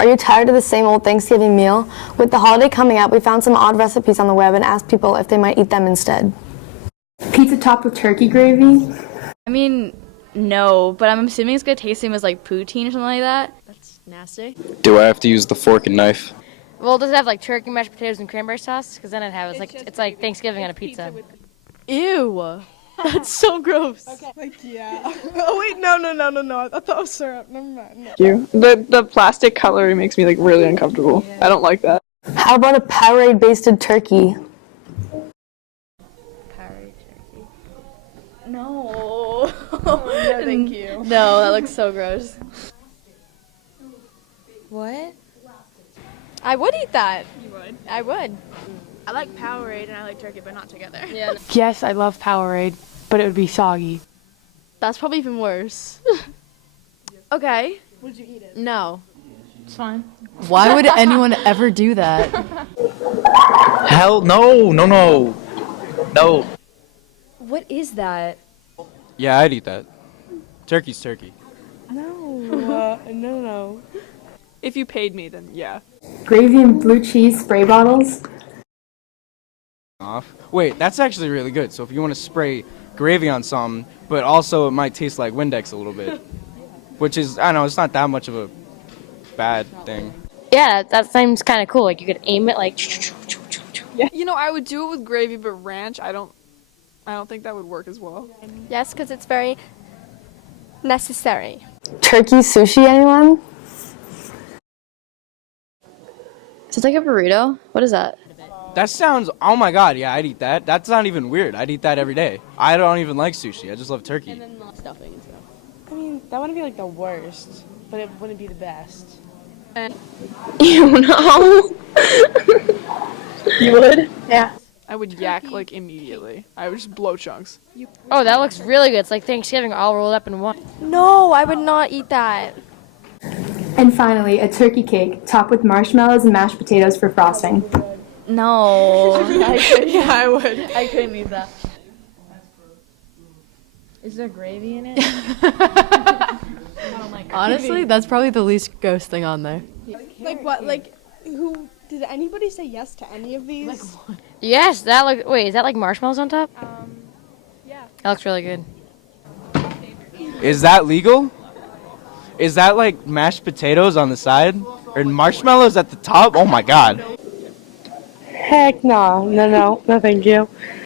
Are you tired of the same old Thanksgiving meal? With the holiday coming up, we found some odd recipes on the web and asked people if they might eat them instead. Pizza topped with turkey gravy? I mean, no, but I'm assuming it's gonna taste same as like poutine or something like that. That's nasty. Do I have to use the fork and knife? Well, does it have like turkey, mashed potatoes, and cranberry sauce? Because then it's like Thanksgiving on a pizza. Ew, that's so gross. Like, yeah. Oh, wait, no. I thought it was syrup. Never mind. You. The plastic cutlery makes me like really uncomfortable. I don't like that. How about a Powerade basted turkey? Powerade turkey. No. No, thank you. No, that looks so gross. What? I would eat that. You would? I would. I like Powerade and I like turkey, but not together. Yeah. Yes, I love Powerade, but it would be soggy. That's probably even worse. Okay. Would you eat it? No. It's fine. Why would anyone ever do that? Hell no. No. What is that? Yeah, I'd eat that. Turkey's turkey. No. If you paid me, then yeah. Gravy and blue cheese spray bottles? Off. Wait, that's actually really good. So if you want to spray gravy on something, but also it might taste like Windex a little bit, which is, I don't know, it's not that much of a bad thing. Yeah, that seems kind of cool. Like you could aim it like. You know, I would do it with gravy, but ranch, I don't think that would work as well. Yes, because it's very necessary. Turkey sushi, anyone? Is it like a burrito? What is that? That sounds, oh my god, yeah, I'd eat that. That's not even weird. I'd eat that every day. I don't even like sushi. I just love turkey. Stuffing and stuff. I mean, that wouldn't be like the worst, but it wouldn't be the best. You know? You would? Yeah. I would yak like immediately. I would just blow chunks. Oh, that looks really good. It's like Thanksgiving all rolled up in one. No, I would not eat that. And finally, a turkey cake topped with marshmallows and mashed potatoes for frosting. No. Yeah, I would. I couldn't eat that. Is there gravy in it? Honestly, that's probably the least gross thing on there. Like what? Like, who? Did anybody say yes to any of these? Yes, that look. Wait, is that like marshmallows on top? Yeah. That looks really good. Is that legal? Is that like mashed potatoes on the side? Or marshmallows at the top? Oh my god. Heck no, thank you.